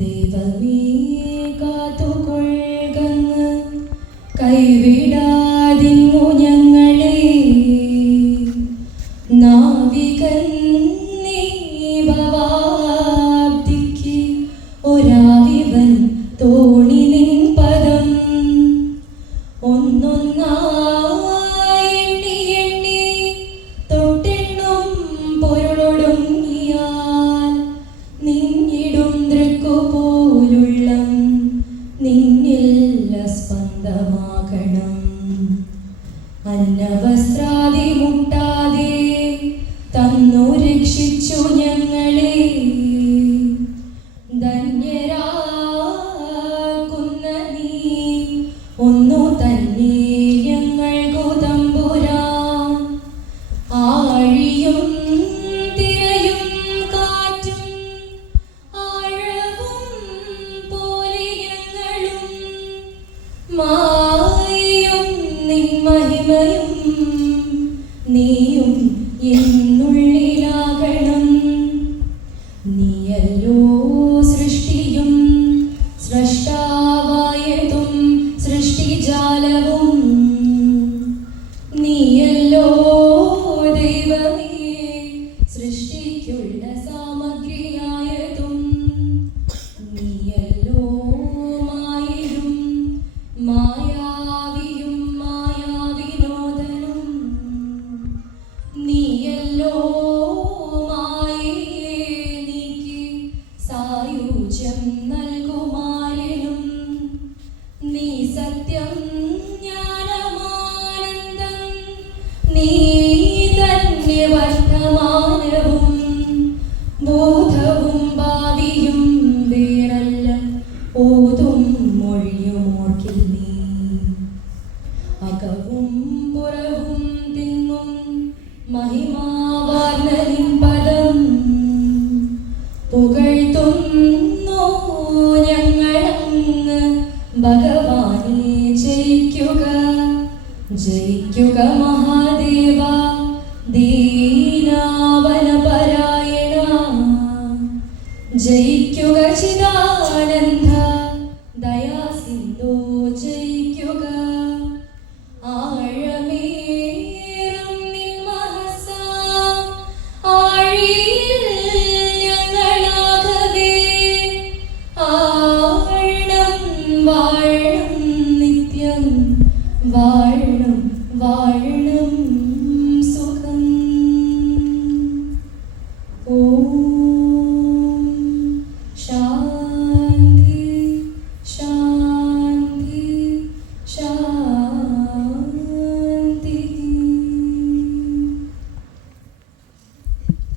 ദൈവമേ കാത്തുകൊള്ളുകങ്ങ് കൈവിടാതിങ്ങു ഞങ്ങളെ. നാവികൻ നീ ഭവാബ്ദിക്ക് ഒരാവിവൻ തോണി നിൻ പദം. ഒന്നൊന്നായി എണ്ണി എണ്ണി തൊട്ടെണ്ണും പൊരുളൊടുങ്ങിയാൽ നിന്നിടും ദൃക്കുപോലുള്ളം നിന്നിൽ സ്പന്ദമാകണം. അന്നവസ്ത്രാദി മുട്ടാതെ തന്നു രക്ഷിച്ചു ഞങ്ങളെ. ധന്യരാക്കുന്ന നീ ഒന്നു തന്നെ ഞങ്ങൾക്കു തമ്പുരാൻ. ആഴിയും തിരയും കാറ്റും ആഴവും പോലെ ഞങ്ങളും മായയും നിൻ മഹിമയും നീയും എന്നുള്ളിലാകണം. നീയല്ലോ സൃഷ്ടിയും സ്രഷ്ടാവായതും സൃഷ്ടിജാലവും. നീയല്ലോ ദൈവമേ സൃഷ്ടിക്കുള്ള സാമഗ്രിയായതും. നീയല്ലോ മായയും മായാവിയും മായാവിനോദനും. നീയല്ലോ മായയെ നീക്കി സായുജ്യം നൽകുമാരനും. നീ സത്യം ജ്ഞാനമാനന്ദം നീ തന്നെ വർത്തമാനവും ബോധവും ഭാവിയും വേറല്ല ഓതും മൊഴിയുമോർക്കിൽ നീ. അകവും പുറവും തിങ്ങും മഹിമാവാർന്ന നിൻ പദം പുകഴ്ത്തുന്നു ഞങ്ങളങ്ങ്. ഭഗവാനെ ജയിക്കുക ജയിക്കുക മഹാദേവ ദീനാവനപരായണ. ജയിക്കുക ചിദാനന്ദ